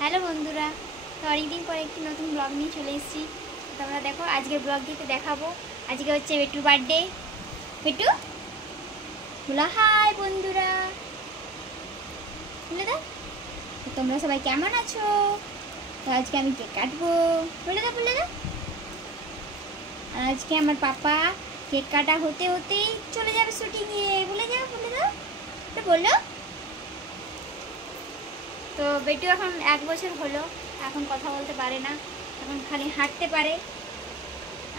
হ্যালো বন্ধুরা, তো অনেকদিন পরে একটি নতুন ব্লগ নিয়ে চলে এসেছি। তোমরা দেখো, আজকের ব্লগটিতে দেখাবো আজকে হচ্ছে বেটুর বার্থডে। বেটু বলো হাই বন্ধুরা, বলে দাও তোমরা সবাই কেমন আছো। তো আজকে আমি কেক কাটবো, বলে দাও বলে দাও। আর আজকে আমার পাপা কেক কাটা হতে হতেই চলে যাবে শুটিংয়ে, বলে যাও বলে দাও, তো বলো। তো বেটু এখন 1 বছর হলো, এখন কথা বলতে পারে না, এখন খালি হাঁটতে পারে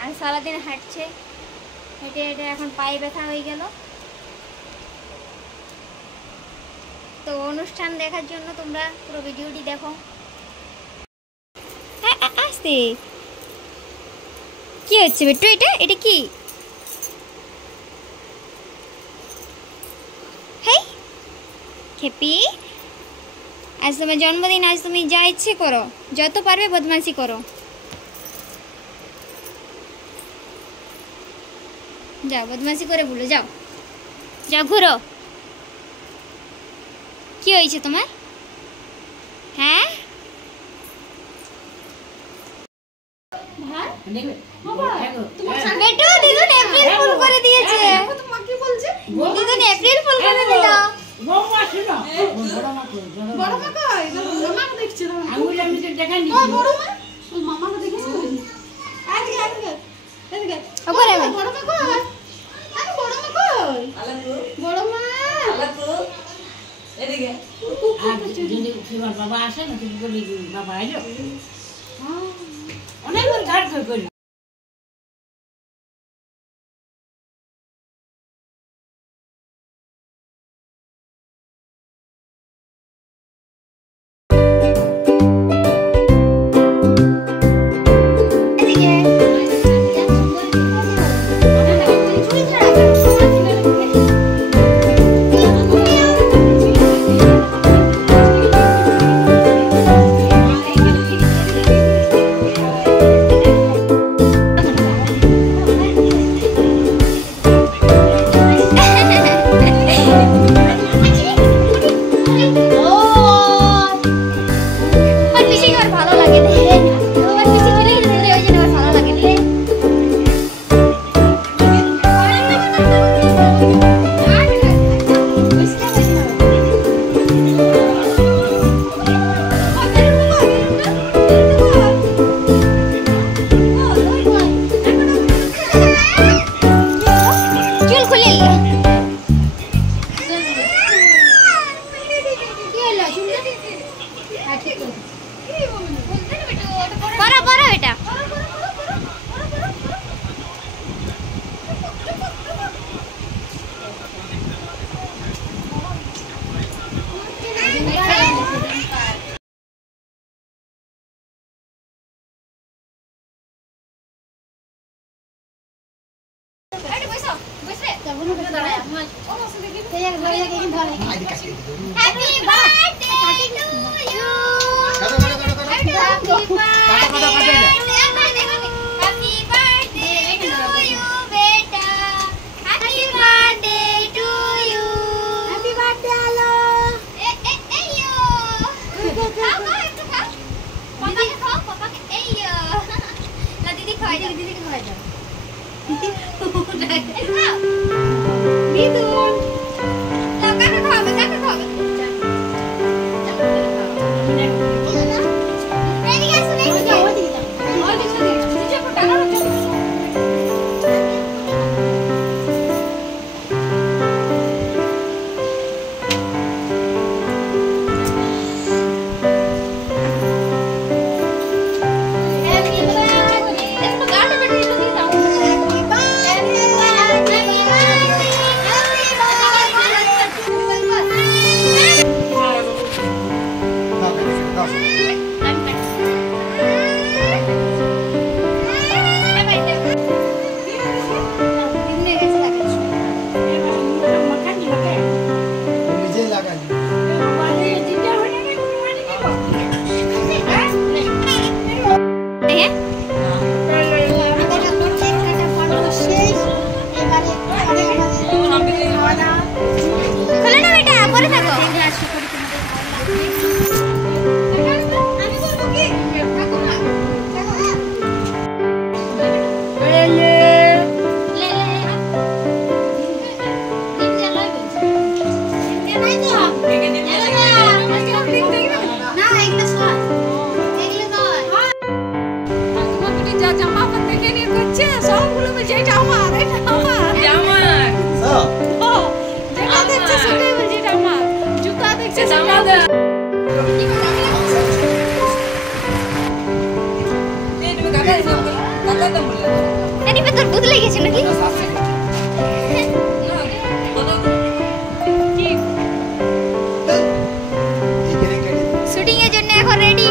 আর সারাদিন হাঁটছে। হেঁটে হেঁটে এখন পায়ে ব্যথা হয়ে গেল। তো অনুষ্ঠান দেখার জন্য তোমরা পুরো ভিডিওটি দেখো। হ্যাঁ আসতে কি হচ্ছে বেটু, এটা কি? হেই খেপি, আজ তোমার জন্মদিন, আজ তুমি যা ইচ্ছে করো, যত পারবে বদমাশি করো। যাও বদমাশি করে বলো, যাও যাও ঘুরো। কি হয়েছে তোমার? হ্যাঁ বেটু দিদুন এপ্রিল ফুল করে দিয়েছে, দিদুন এপ্রিল ফুল করে দিল। বাবা আসে না, তুমি বলি বাবা আইলো অনেকবার ঘাট করি। Ini betul betul lagi sih lagi. Shooting এর জন্য এখন রেডি।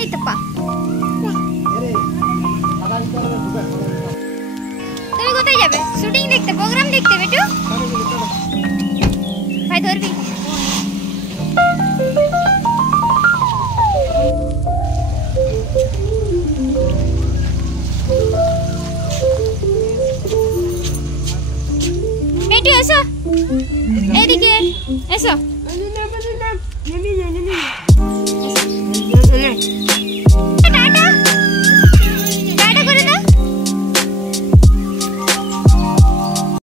এই তো পা। তুমি কোথায় যাবে? শুটিং দেখতে, প্রোগ্রাম দেখতে বেটু? ভাই ধরবি। বেটু এসো, এদিকে এসো।